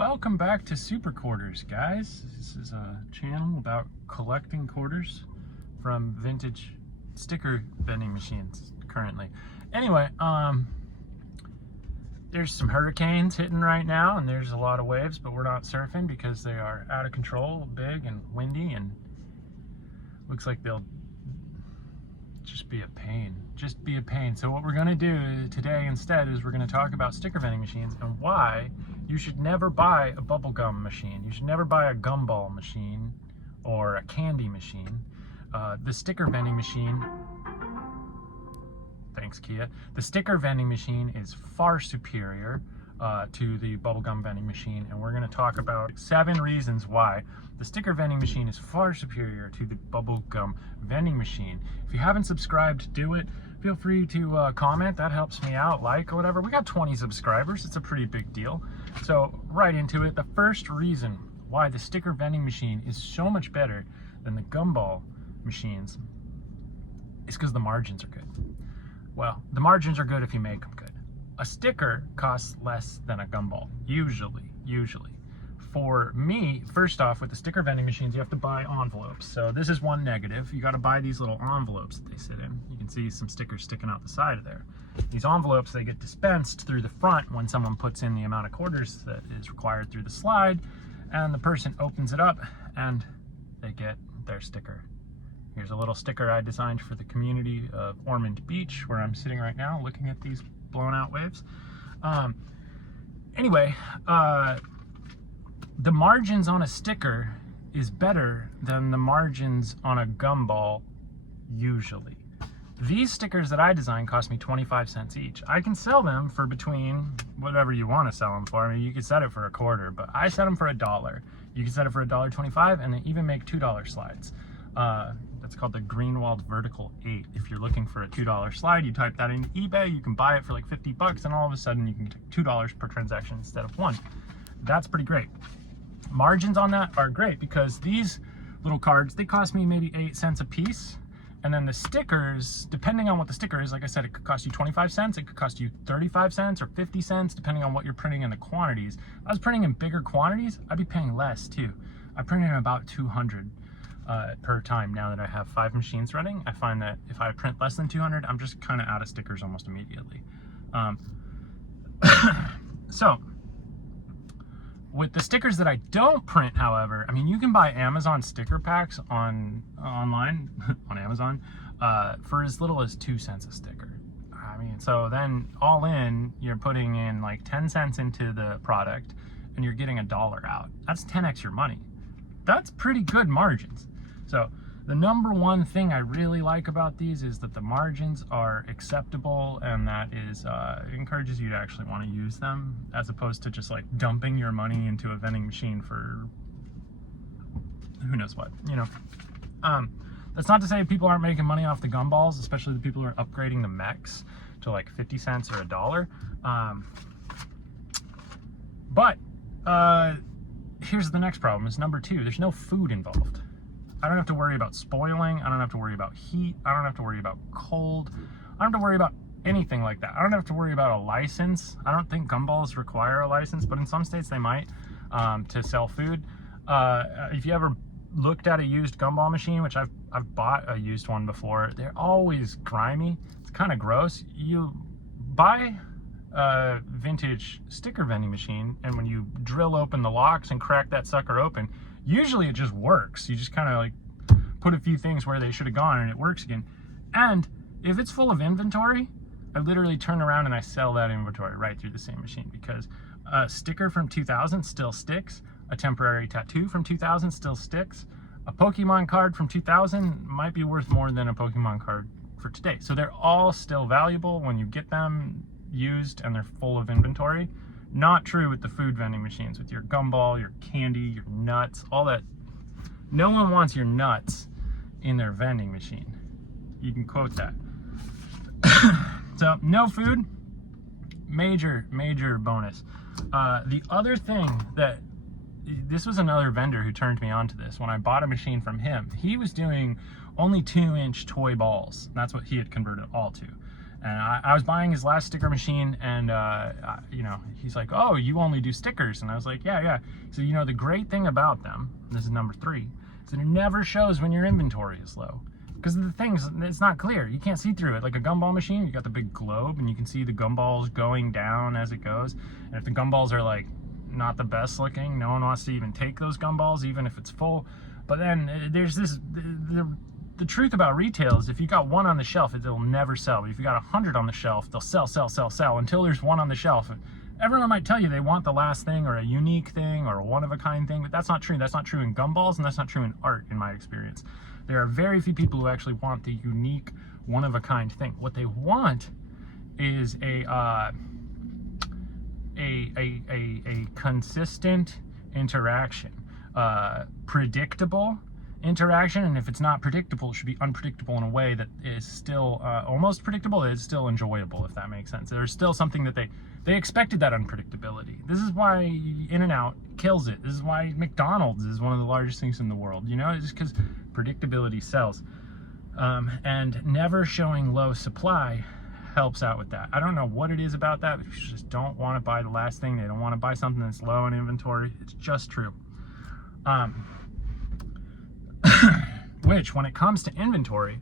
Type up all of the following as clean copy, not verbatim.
Welcome back to Super Quarters, guys. This is a channel about collecting quarters from vintage sticker vending machines currently. Anyway, there's some hurricanes hitting right now and there's a lot of waves, but we're not surfing because they are out of control, big and windy, and looks like they'll just be a pain. So what we're gonna do today instead is we're gonna talk about sticker vending machines and why you should never buy a bubblegum machine. You should never buy a Gumball machine or a candy machine. The sticker vending machine, thanks Kia, the sticker vending machine is far superior to the bubblegum vending machine, and we're gonna talk about 7 reasons why the sticker vending machine is far superior to the bubblegum vending machine. If you haven't subscribed, do it. Feel free to comment, that helps me out, like or whatever. We got 20 subscribers, it's a pretty big deal. So right into it, the first reason why the sticker vending machine is so much better than the Gumball machines is because the margins are good. Well, the margins are good if you make them good. A sticker costs less than a Gumball, usually. For me, first off, with the sticker vending machines, you have to buy envelopes. So this is one negative. You got to buy these little envelopes that they sit in. You can see some stickers sticking out the side of there. These envelopes, they get dispensed through the front when someone puts in the amount of quarters that is required through the slide, and the person opens it up and they get their sticker. Here's a little sticker I designed for the community of Ormond Beach, where I'm sitting right now looking at these blown out waves. Anyway, the margins on a sticker is better than the margins on a Gumball usually. These stickers that I design cost me 25 cents each. I can sell them for between whatever you want to sell them for. I mean, you could set it for $1, but I set them for $1. You can set it for $1.25, and they even make $2 slides. That's called the Greenwald Vertical 8. If you're looking for a $2 slide, you type that in eBay, you can buy it for like 50 bucks, and all of a sudden you can get $2 per transaction instead of $1. That's pretty great. Margins on that are great because these little cards, they cost me maybe 8 cents a piece. And then the stickers, depending on what the sticker is, like I said, it could cost you 25 cents, it could cost you 35 cents or 50 cents, depending on what you're printing in the quantities. If I was printing in bigger quantities, I'd be paying less too. I print in about 200 per time now that I have 5 machines running. I find that if I print less than 200, I'm just kind of out of stickers almost immediately. So, with the stickers that I don't print, however, I mean, you can buy Amazon sticker packs online on Amazon for as little as 2 cents a sticker. I mean, so then all in, you're putting in like 10 cents into the product and you're getting $1 out. That's 10x your money. That's pretty good margins. So the number one thing I really like about these is that the margins are acceptable, and that is it encourages you to actually want to use them as opposed to just like dumping your money into a vending machine for who knows what, you know. That's not to say people aren't making money off the Gumballs, especially the people who are upgrading the mechs to like 50 cents or $1. But here's the next problem, is number 2, there's no food involved. I don't have to worry about spoiling, I don't have to worry about heat, I don't have to worry about cold, I don't have to worry about anything like that. I don't have to worry about a license. I don't think Gumballs require a license, but in some states they might, to sell food. If you ever looked at a used Gumball machine, which I've bought a used one before, they're always grimy. It's kind of gross. You buy a vintage sticker vending machine, and when you drill open the locks and crack that sucker open, usually it just works. You just kind of like put a few things where they should have gone and it works again. And if it's full of inventory, I literally turn around and I sell that inventory right through the same machine, because a sticker from 2000 still sticks, a temporary tattoo from 2000 still sticks, a Pokemon card from 2000 might be worth more than a Pokemon card for today. So they're all still valuable when you get them used and they're full of inventory. Not true with the food vending machines, with your Gumball, your candy, your nuts, all that. No one wants your nuts in their vending machine. You can quote that. So no food, major bonus. The other thing that, this was another vendor who turned me on to this. When I bought a machine from him, he was doing only 2-inch toy balls. That's what he had converted all to. And I was buying his last sticker machine, and you know, he's like, "Oh, you only do stickers?" And I was like, "Yeah." So you know, the great thing about them, this is number 3, is that it never shows when your inventory is low, because the things, it's not clear. You can't see through it. Like a gumball machine, you got the big globe, and you can see the gumballs going down as it goes. And if the gumballs are like not the best looking, no one wants to even take those gumballs, even if it's full. But then there's this. The truth about retail is if you got one on the shelf, it'll never sell. But if you got 100 on the shelf, they'll sell until there's one on the shelf. Everyone might tell you they want the last thing or a unique thing or a one-of-a-kind thing, but that's not true. That's not true in gumballs, and that's not true in art, in my experience. There are very few people who actually want the unique, one-of-a-kind thing. What they want is a consistent interaction, predictable interaction, and if it's not predictable, it should be unpredictable in a way that is still almost predictable. It's still enjoyable, if that makes sense. There's still something that they expected, that unpredictability. This is why In-N-Out kills it. This is why McDonald's is one of the largest things in the world. You know, it's just because predictability sells. And never showing low supply helps out with that. I don't know what it is about that, but you just don't want to buy the last thing. They don't want to buy something that's low in inventory. It's just true. Which, when it comes to inventory,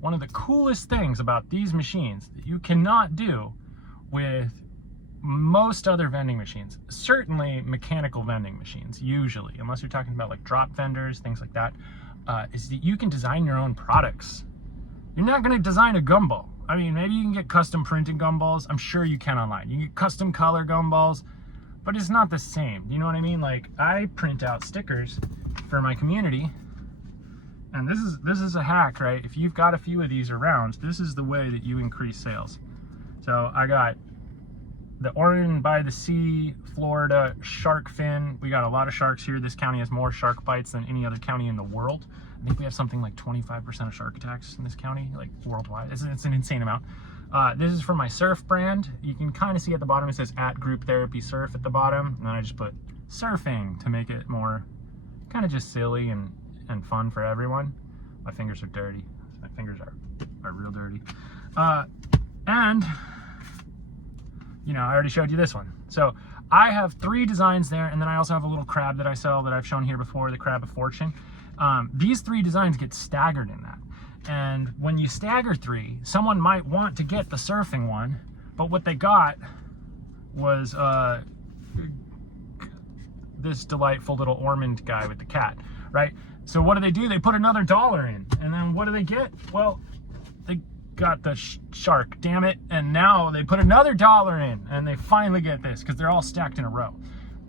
one of the coolest things about these machines that you cannot do with most other vending machines, certainly mechanical vending machines, usually, unless you're talking about like drop vendors, things like that, is that you can design your own products. You're not going to design a gumball. I mean, maybe you can get custom printed gumballs. I'm sure you can online. You can get custom color gumballs, but it's not the same. You know what I mean? Like, I print out stickers for my community, and this is a hack, right? If you've got a few of these around, this is the way that you increase sales. So I got the Oregon by the Sea, Florida shark fin. We got a lot of sharks here. This county has more shark bites than any other county in the world. I think we have something like 25% of shark attacks in this county, like worldwide. It's an insane amount. This is from my surf brand. You can kind of see at the bottom, it says @Group Therapy Surf at the bottom. And then I just put surfing to make it more kind of just silly and fun for everyone. My fingers are dirty. My fingers are real dirty. And, you know, I already showed you this one. So I have 3 designs there, and then I also have a little crab that I sell that I've shown here before, the Crab of Fortune. These 3 designs get staggered in that. And when you stagger 3, someone might want to get the surfing one, but what they got was this delightful little Ormond guy with the cat, right? So what do? They put another $1 in, and then what do they get? Well, they got the shark, damn it, and now they put another $1 in, and they finally get this, because they're all stacked in a row.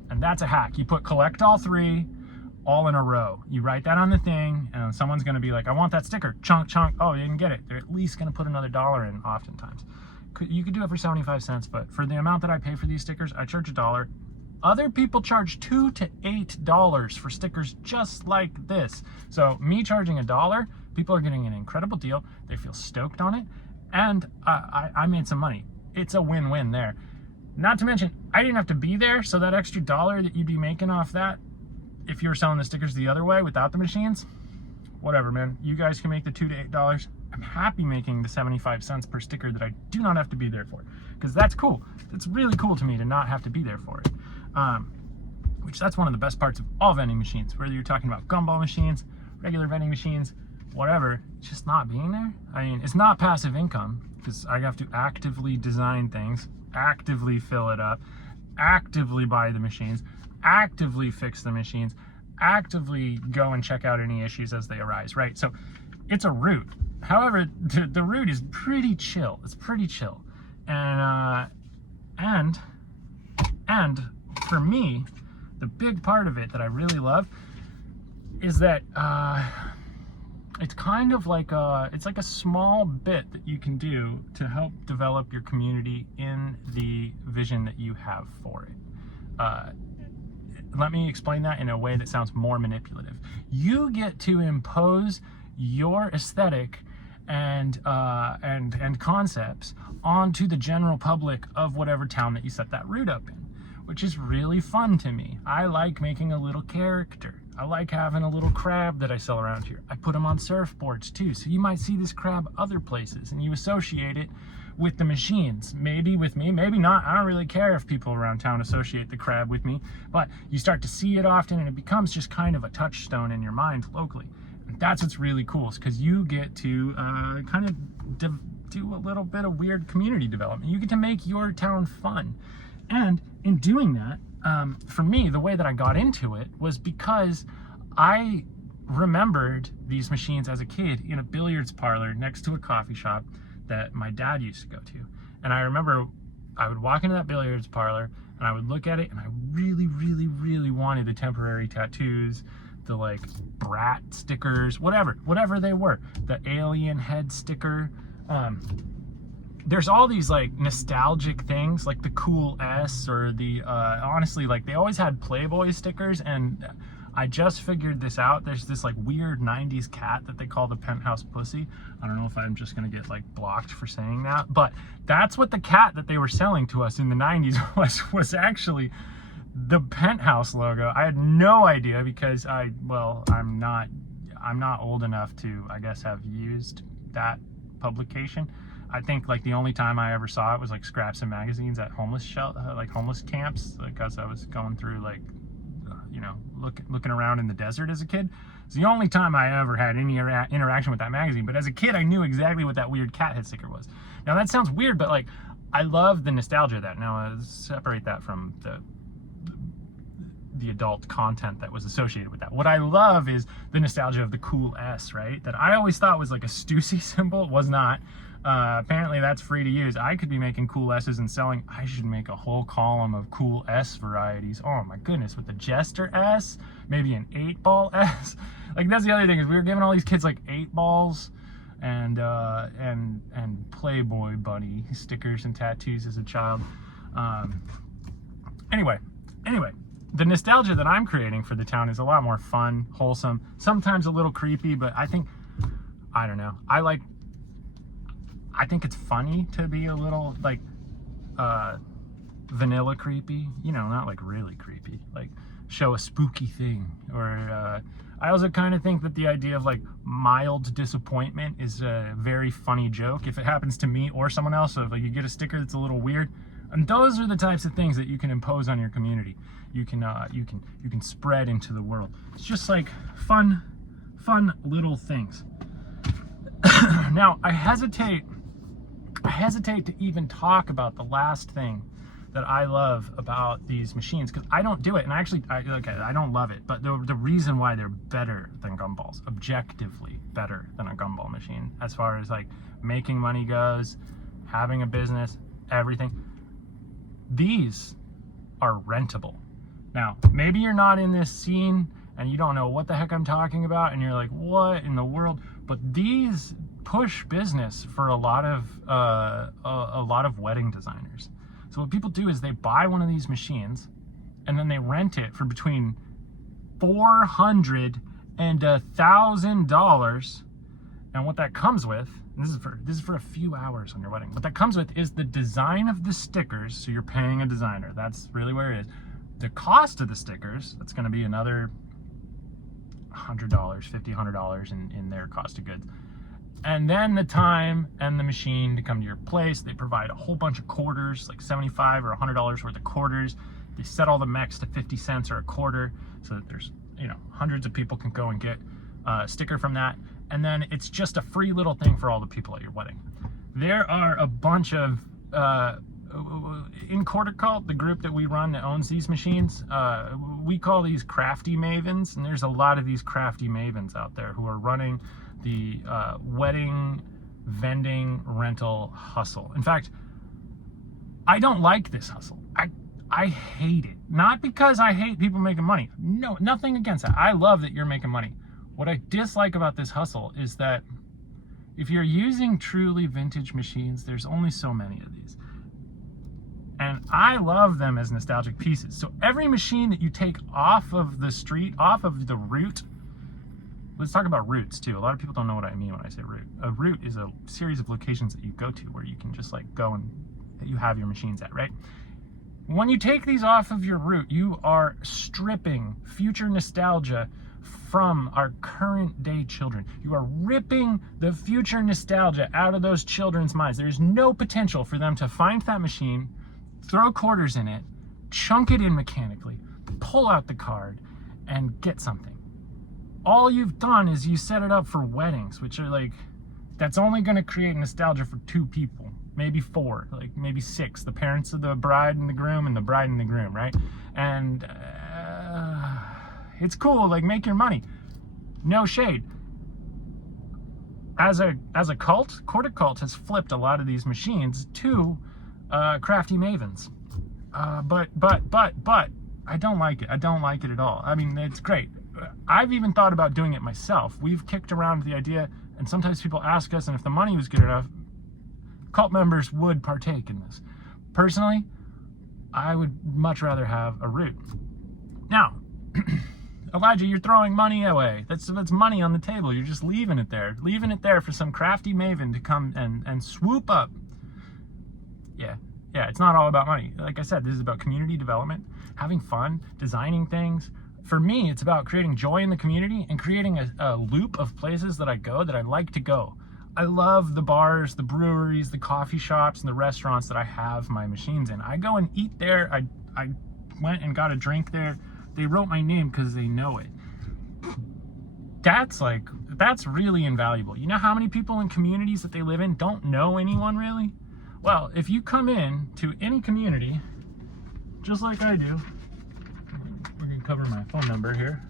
And that's a hack. You put collect all 3, all in a row. You write that on the thing, and someone's going to be like, I want that sticker. Chunk. Oh, you didn't get it. They're at least going to put another $1 in oftentimes. You could do it for 75 cents, but for the amount that I pay for these stickers, I charge $1. Other people charge $2 to $8 for stickers just like this. So me charging $1, people are getting an incredible deal. They feel stoked on it, and I made some money. It's a win-win there. Not to mention, I didn't have to be there, so that extra $1 that you'd be making off that, if you were selling the stickers the other way without the machines, whatever, man. You guys can make the $2 to $8. I'm happy making the 75 cents per sticker that I do not have to be there for, because that's cool. It's really cool to me to not have to be there for it. Which that's one of the best parts of all vending machines, whether you're talking about gumball machines, regular vending machines, whatever. Just not being there. I mean, it's not passive income, because I have to actively design things, actively fill it up, actively buy the machines, actively fix the machines, actively go and check out any issues as they arise, right? So it's a route. However, the route is pretty chill. It's pretty chill. And for me, the big part of it that I really love is that it's kind of like it's like a small bit that you can do to help develop your community in the vision that you have for it. Let me explain that in a way that sounds more manipulative. You get to impose your aesthetic and concepts onto the general public of whatever town that you set that route up in, which is really fun to me. I like making a little character. I like having a little crab that I sell around here. I put them on surfboards too, so you might see this crab other places, and you associate it with the machines. Maybe with me, maybe not. I don't really care if people around town associate the crab with me, but you start to see it often and it becomes just kind of a touchstone in your mind locally. And that's what's really cool, is because you get to kind of do a little bit of weird community development. You get to make your town fun. And in doing that, for me, the way that I got into it was because I remembered these machines as a kid in a billiards parlor next to a coffee shop that my dad used to go to. And I remember I would walk into that billiards parlor and I would look at it, and I really, really, really wanted the temporary tattoos, the like brat stickers, whatever they were, the alien head sticker. There's all these like nostalgic things, like the cool S, or the honestly, like they always had Playboy stickers, and I just figured this out. There's this like weird 90s cat that they call the penthouse pussy. I don't know if I'm just gonna get like blocked for saying that, but that's what the cat that they were selling to us in the 90s was actually the penthouse logo. I had no idea, because I'm not old enough to, I guess, have used that publication. I think like the only time I ever saw it was like scraps and magazines at homeless camps, like as I was going through like, you know, looking around in the desert as a kid. It's the only time I ever had any interaction with that magazine. But as a kid, I knew exactly what that weird cat head sticker was. Now that sounds weird, but like I love the nostalgia of that. Now separate that from the adult content that was associated with that. What I love is the nostalgia of the cool S, right? That I always thought was like a Stussy symbol. It was not. Apparently that's free to use. I could be making cool S's and selling. I should make a whole column of cool S varieties. Oh my goodness, with the Jester S, maybe an 8-ball S. Like that's the other thing, is we were giving all these kids like 8-balls and Playboy bunny stickers and tattoos as a child. Anyway, the nostalgia that I'm creating for the town is a lot more fun, wholesome, sometimes a little creepy, but I don't know. I think it's funny to be a little like vanilla creepy, you know, not like really creepy, like show a spooky thing. Or I also kind of think that the idea of like mild disappointment is a very funny joke if it happens to me or someone else. So if like you get a sticker that's a little weird, and those are the types of things that you can impose on your community. You can spread into the world. It's just like fun little things. Now I hesitate to even talk about the last thing that I love about these machines, because I don't do it, and I don't love it, but the reason why they're better than Gumballs, objectively better than a Gumball machine, as far as like making money goes, having a business, everything, these are rentable. Now, maybe you're not in this scene and you don't know what the heck I'm talking about, and you're like, what in the world? But these push business for a lot of wedding designers. So what people do is they buy one of these machines and then they rent it for between $400 and $1,000. And what that comes with, and this is for a few hours on your wedding, what that comes with is the design of the stickers. So you're paying a designer. That's really where it is. The cost of the stickers, that's going to be another $100, $100 in their cost of goods. And then the time and the machine to come to your place. They provide a whole bunch of quarters, like $75 or $100 worth of quarters. They set all the mechs to 50 cents or a quarter, so that there's, you know, hundreds of people can go and get a sticker from that. And then it's just a free little thing for all the people at your wedding. There are a bunch of in Quarter Cult, the group that we run that owns these machines, we call these crafty mavens, and there's a lot of these crafty mavens out there who are running the wedding vending rental hustle. In fact, I don't like this hustle. I hate it. Not because I hate people making money. No, nothing against that. I love that you're making money. What I dislike about this hustle is that if you're using truly vintage machines, there's only so many of these. And I love them as nostalgic pieces. So every machine that you take off of the street, off of the route, let's talk about routes too. A lot of people don't know what I mean when I say route. A route is a series of locations that you go to where you can just like go and you have your machines at, right? When you take these off of your route, you are stripping future nostalgia from our current day children. You are ripping the future nostalgia out of those children's minds. There's no potential for them to find that machine, throw quarters in it, chunk it in mechanically, pull out the card, and get something. All you've done is you set it up for weddings, which are like, that's only going to create nostalgia for 2 people, maybe 4, like maybe 6, the parents of the bride and the groom and the bride and the groom, right? And it's cool, like, make your money. No shade. As a cult, Quarter Cult has flipped a lot of these machines to crafty mavens. But I don't like it. I don't like it at all. I mean, it's great. I've even thought about doing it myself. We've kicked around the idea, and sometimes people ask us, and if the money was good enough, cult members would partake in this. Personally, I would much rather have a root. Now, Elijah, you're throwing money away. That's money on the table. You're just leaving it there for some crafty maven to come and swoop up. Yeah, it's not all about money. Like I said, this is about community development, having fun, designing things. For me, it's about creating joy in the community and creating a loop of places that I go that I like to go. I love the bars, the breweries, the coffee shops, and the restaurants that I have my machines in. I go and eat there. I went and got a drink there. They wrote my name because they know it. That's really invaluable. You know how many people in communities that they live in don't know anyone really? Well, if you come in to any community, just like I do, we're gonna cover my phone number here,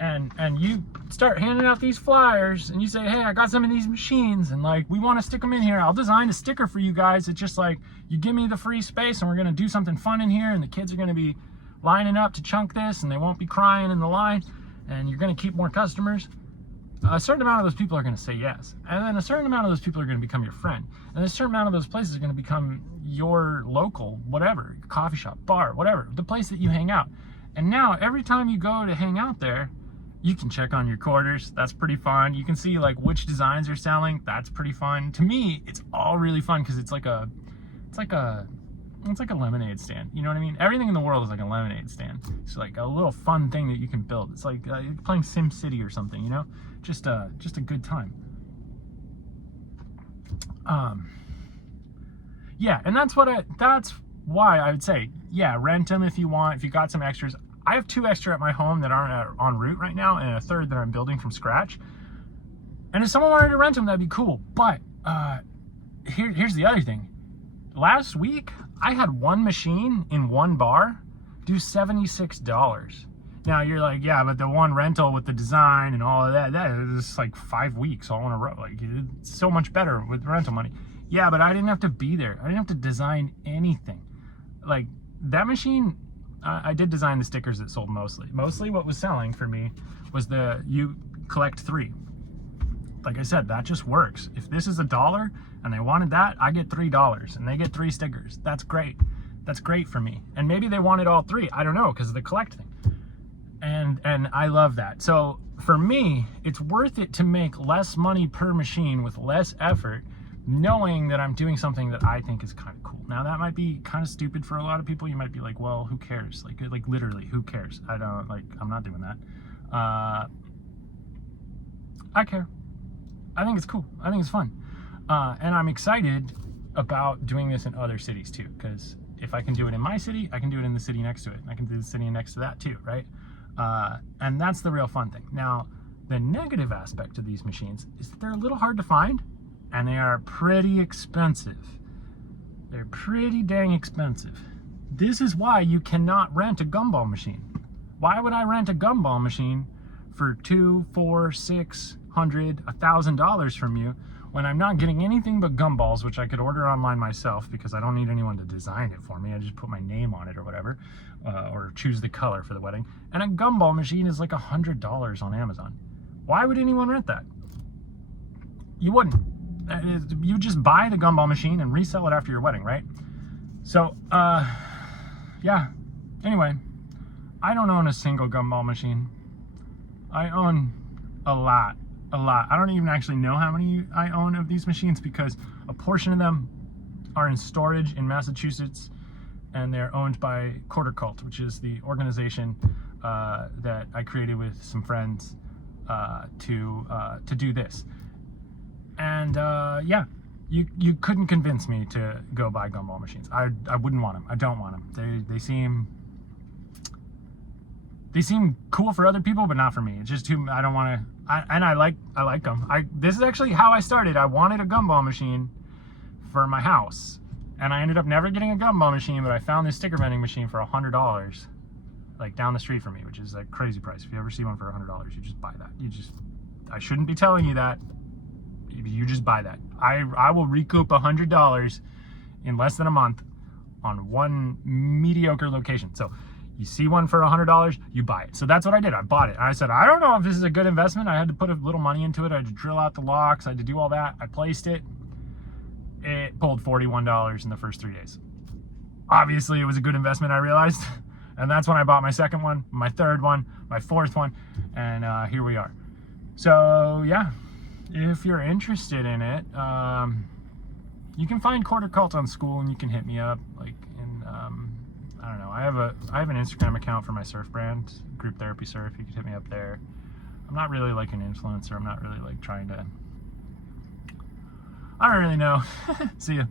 and you start handing out these flyers, and you say, hey, I got some of these machines, and like, we want to stick them in here. I'll design a sticker for you guys. It's just like, you give me the free space, and we're gonna do something fun in here, and the kids are gonna be lining up to chunk this, and they won't be crying in the line, and you're gonna keep more customers. A certain amount of those people are going to say yes, and then a certain amount of those people are going to become your friend, and a certain amount of those places are going to become your local whatever, coffee shop, bar, whatever, the place that you hang out. And now every time you go to hang out there, you can check on your quarters. That's pretty fun. You can see like which designs are selling. That's pretty fun. To me, it's all really fun because it's like a lemonade stand. You know what I mean? Everything in the world is like a lemonade stand. It's like a little fun thing that you can build. It's like playing Sim City or something, you know? Just a good time. Yeah, and that's why I would say, yeah, rent them if you want. If you got some extras. I have 2 extra at my home that aren't en route right now, and a 3rd that I'm building from scratch. And if someone wanted to rent them, that'd be cool. But here's the other thing. Last week, I had one machine in one bar do $76. Now you're like, yeah, but the one rental with the design and all of that is like 5 weeks all in a row. Like, it's so much better with rental money. Yeah, but I didn't have to be there. I didn't have to design anything. Like, that machine, I did design the stickers that sold mostly. Mostly what was selling for me was you collect 3. Like I said, that just works. If this is $1 and they wanted that, I get $3 and they get 3 stickers. That's great. That's great for me. And maybe they wanted all 3. I don't know, because of the collect thing. And I love that. So for me, it's worth it to make less money per machine with less effort, knowing that I'm doing something that I think is kind of cool. Now that might be kind of stupid for a lot of people. You might be like, well, who cares? Like literally, who cares? I'm not doing that. I care. I think it's cool. I think it's fun. And I'm excited about doing this in other cities too, because if I can do it in my city, I can do it in the city next to it. And I can do the city next to that too, right? And that's the real fun thing. Now, the negative aspect of these machines is that they're a little hard to find, and they are pretty expensive. They're pretty dang expensive. This is why you cannot rent a Gumball machine. Why would I rent a Gumball machine for $200, $400, $600, $1,000 from you when I'm not getting anything but gumballs, which I could order online myself because I don't need anyone to design it for me. I just put my name on it or whatever, or choose the color for the wedding. And a gumball machine is like $100 on Amazon. Why would anyone rent that? You wouldn't. You just buy the gumball machine and resell it after your wedding, right? So, yeah. Anyway, I don't own a single gumball machine. I own a lot. I don't even actually know how many I own of these machines because a portion of them are in storage in Massachusetts, and they're owned by Quarter Cult, which is the organization that I created with some friends to do this. And yeah, you couldn't convince me to go buy gumball machines. I wouldn't want them. I don't want them. They seem cool for other people, but not for me. It's just too. I don't want to. I like them. This is actually how I started. I wanted a gumball machine for my house, and I ended up never getting a gumball machine. But I found this sticker vending machine for $100, like down the street from me, which is a crazy price. If you ever see one for $100, you just buy that. I shouldn't be telling you that. You just buy that. I will recoup $100 in less than a month on one mediocre location. So you see one for $100, you buy it. So that's what I did. I bought it. I said, I don't know if this is a good investment. I had to put a little money into it. I had to drill out the locks. I had to do all that. I placed it. It pulled $41 in the first 3 days. Obviously, it was a good investment, I realized. And that's when I bought my second one, my third one, my fourth one, and here we are. So yeah, if you're interested in it, you can find Quarter Cult on School, and you can hit me up. Like, in I don't know. I have an Instagram account for my surf brand, Group Therapy Surf. You can hit me up there. I'm not really like an influencer. I'm not really like trying to. I don't really know. See ya.